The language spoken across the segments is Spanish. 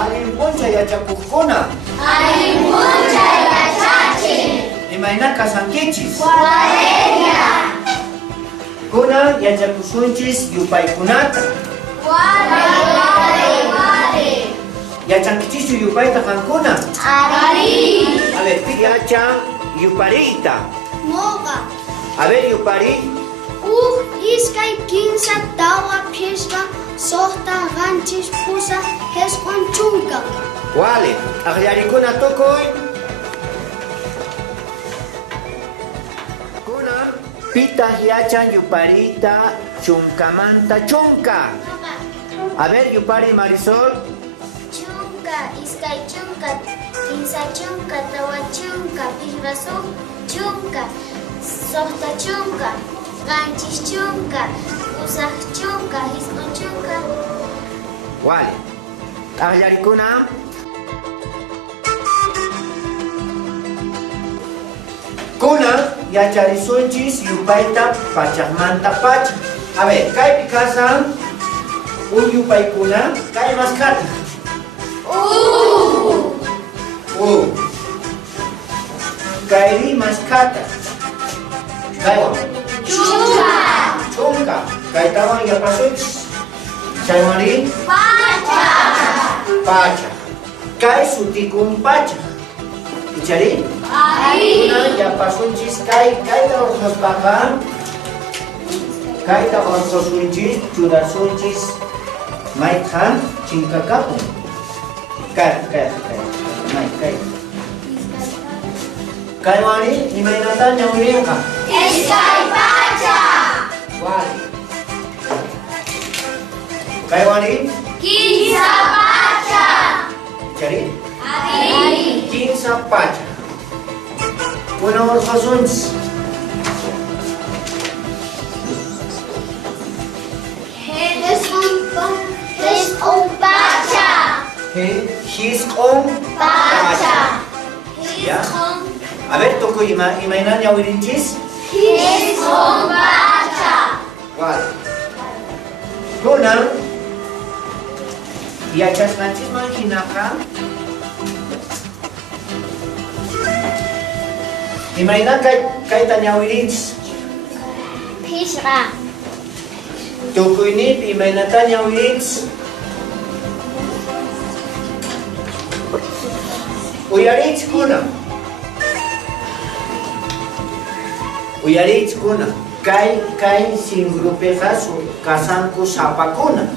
Allinpuncha yachakuqkuna. Allinpuncha yachachin. Imayna kasankichis. Waleria. Kuna yachakusunchis yupaykunata. Wale. Yachankichisu yupayta kankuna. Ari. A ver, yachan yuparita. Moga. A ver, yupari. Iskay kinsa tawa piesga sorta ranchis pusa heskon chunga. Vale. Agliarikuna tokoy. Kuna pita yachan yuparita chunkamanta chunka. A ver, yupari Marisol. Chunga, iskay chunga, kinsa chunga, tawa chunka, piesga chunga, sorta chunga. Ranchis chunka, usah chunka, heskon chunka. Vale. Agliarikuna. Kuna yacharisunchis yupayta pachaqmanta pacha. A ver, kaypi kasan yupay-kuna kay maskata. Kayri maskata. Kaywan. Chunka. Kaytawan yapasunchis. Chaymari pacha. Kay sutikun pacha. Ichari? Kuna yapasunchis kayta orqospaqa. Kayta orqosunchis churasunchis mayqa chinkakapun. Kay. Kaywani imaynata ñawrinqa. Iskay pacha. Vale. Kaywani Kinsa pacha. chari Ari. kinsa pacha. Kuna orqosunchis. Heskon pacha. His own pacha. Ya. A ver, toco imayna ñawirinchis. Heskon pacha. Vale. Kuna yachasqanchisman hinaqa imayna kayta ñawirinchis. Piesga. Tukuynipi imaynata ñawirinchis. Uyarichkuna. Uyarichkuna. Kay singrupiqa kasanku sapakuna.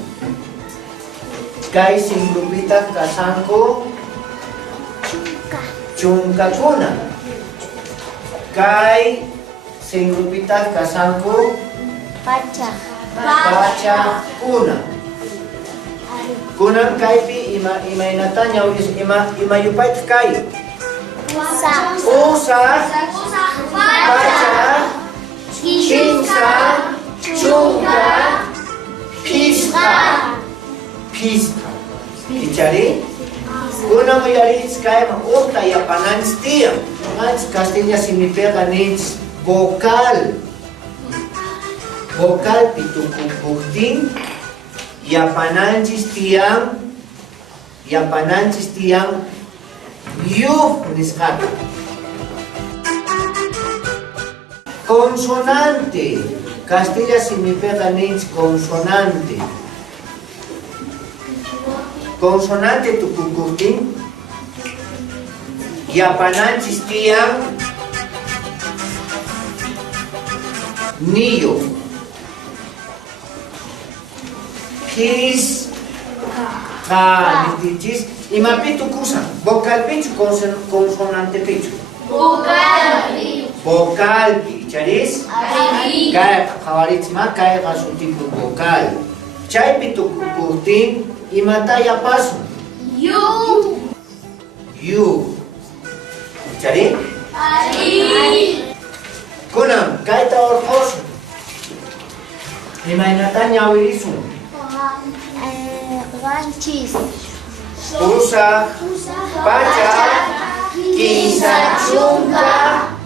Kay singrupita kasanku chunkakuna. Kay singrupita kasanku Pacha. pachakuna. Kunan kaypi imaynata ñawiris imayupayta kay. Usaq pacha kinsa chunka piesqa. Ichari? Kunan uyarichis kayman uqta yapananchis tiyan. Qanchis Castilla simipiqa ninchis vocal. Vocal pitukupuqtin yapananchis tiyan yuq nisqata. Consonante. Castilla simipiqa ninchis consonante. Consonante tukukuqtin yapananchis tiyan niyo. Piesqa nintinchis imapi tukusan. Vocal pichu consonante pichu. Vocal charis. Kay qhawaritma kay qasutiku vocal. Chaypi tukukuqtin imata yapasun. Yu. Chari? Kunan kayta orqosun. Imaynata ñawirisun. Ranchis. Usaq pacha kinsa chunka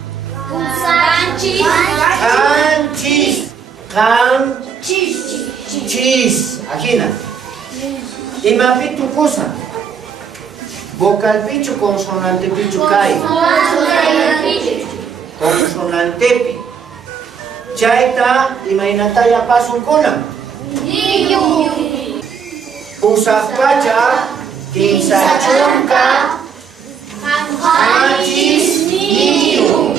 Qanchis. Akina. Imapi tukusan. Vocal pichu, consonante pichu kai. Consonantepi. Chayta imaynataya pasun kunam. Pusaq pacha, kinsa chunka, anchis niyu.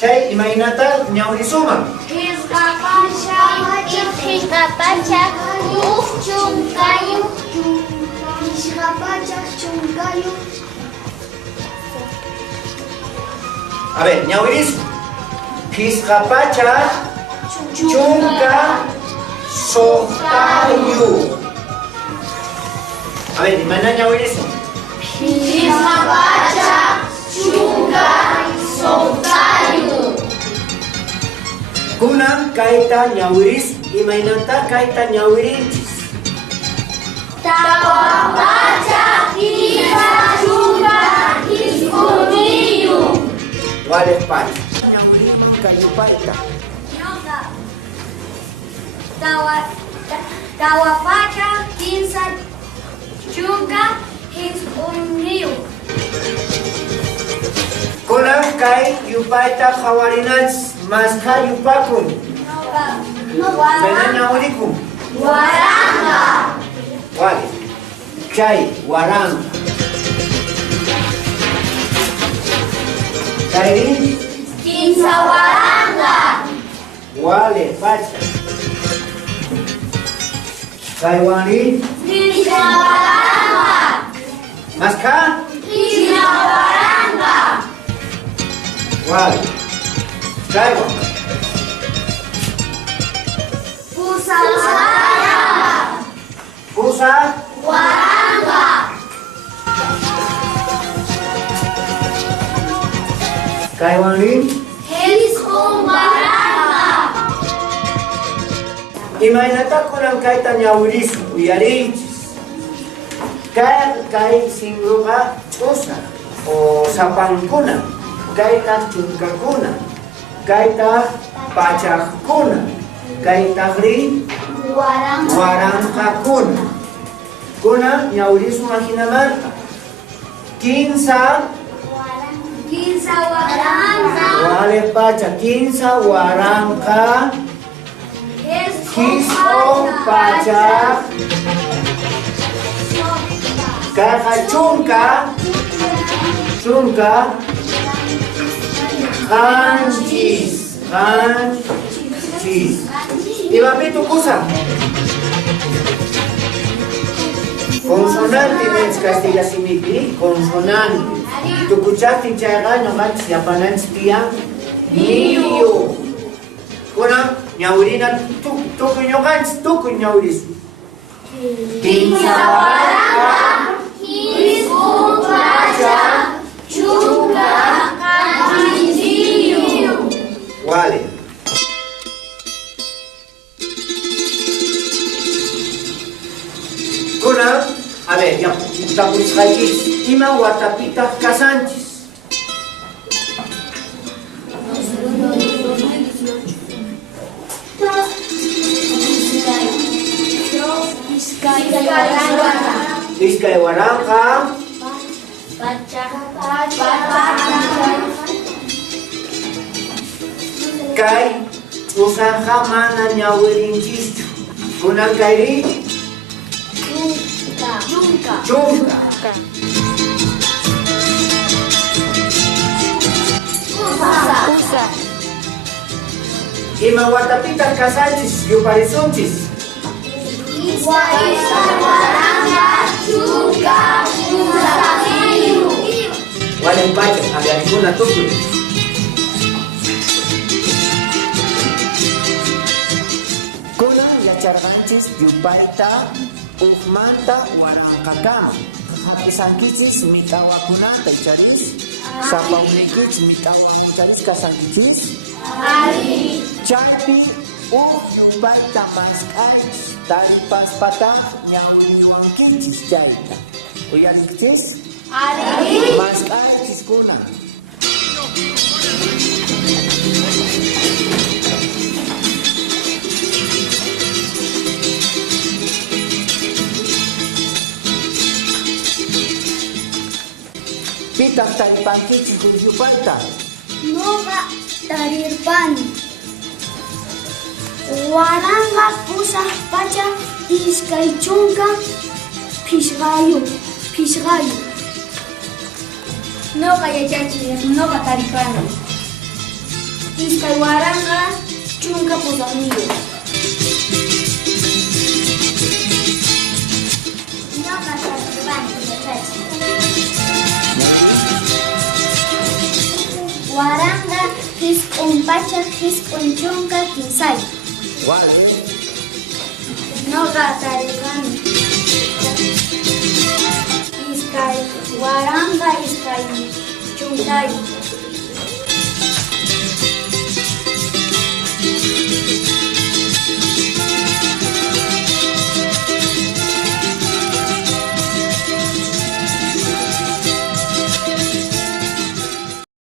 Chay imaynata ñawrisuma. Pisqapacha, chunkayu. A ver, ñawrisuma. Pisqapacha, chunka, soqtayu. A ver, imana ñawrisuma. Kunam kaita ñawiris, imaynata kaita ñawirinchis. Wale pacha. Kayupaita. Tawapacha, kinsa chunka, hisuniyu. Kunam kay yupaita hawarinachis, mas kayupakun. Mena ñawirikum. Waranga. Wale. Chay, waranga. Kayrin, Kinsa waranga. wale pacha. Kaywanin, Kinsa waranga. mas ka, Kinsa waranga. wale. Kaywan. Pusa waranga. Pusa, Waranga. kaywanin, Hiskun waranga. imaynata kunam kaita ñawiris, uyarinchis. Kay sinruga pusa, o sapankuna, kaita chunkakuna, kaita pachakuna, kaita ri Waranga. warankakuna. Kuna ñawiris mahinamanta. Kinsa, Kinsa waranga. wale pacha, kinsa waranka, hiskon pacha, kaka chunka, chunka, kanchis, kanchis. Iba pitu kusa. Consonante means Castilla simipi, consonante. Tukuchati chaga ñogat siapanans tiang niyo. Kuna ñawirina tuku ñogans tuku ñawiris. Kinsa waranga, Hiskun pacha. Chunka. Kanchisiyu. wale. Kuna, a ver, ya tapuris haikis, ima watapita kasanchis. Iskay waranga, kay usaha mana ñawirinchis. Kuna kayri, chunka. Ima watapita kasanchis, yuparisunchis. Wale pacha, agarikuna tukuli. Kuna yacharganchis yupaita uhmanta warankakama. Hapisankichis mitawakunanta icharis. Sapaunikichis mitawamucharis kasankichis. Chaypi Yupayta masqaychis, taripaspata ñawiywankichis chayta. Uyanikchis? Ari. Masqaychis kuna. Pitaq taripankichis yupayta? Nuqa tarirpani. Waranqa pusaq pacha iskay chunka phishqayu. Nuqa yachachiq, nuqa taripani. Iskay waranqa chunka pusaqniyu. Nuqa tarirpani yachachiq. Waranqa hisp'un pacha hisp'un chunka kinsay. Vale. Nuqa tarirpani. Iskay waranqa iskay chunkayu.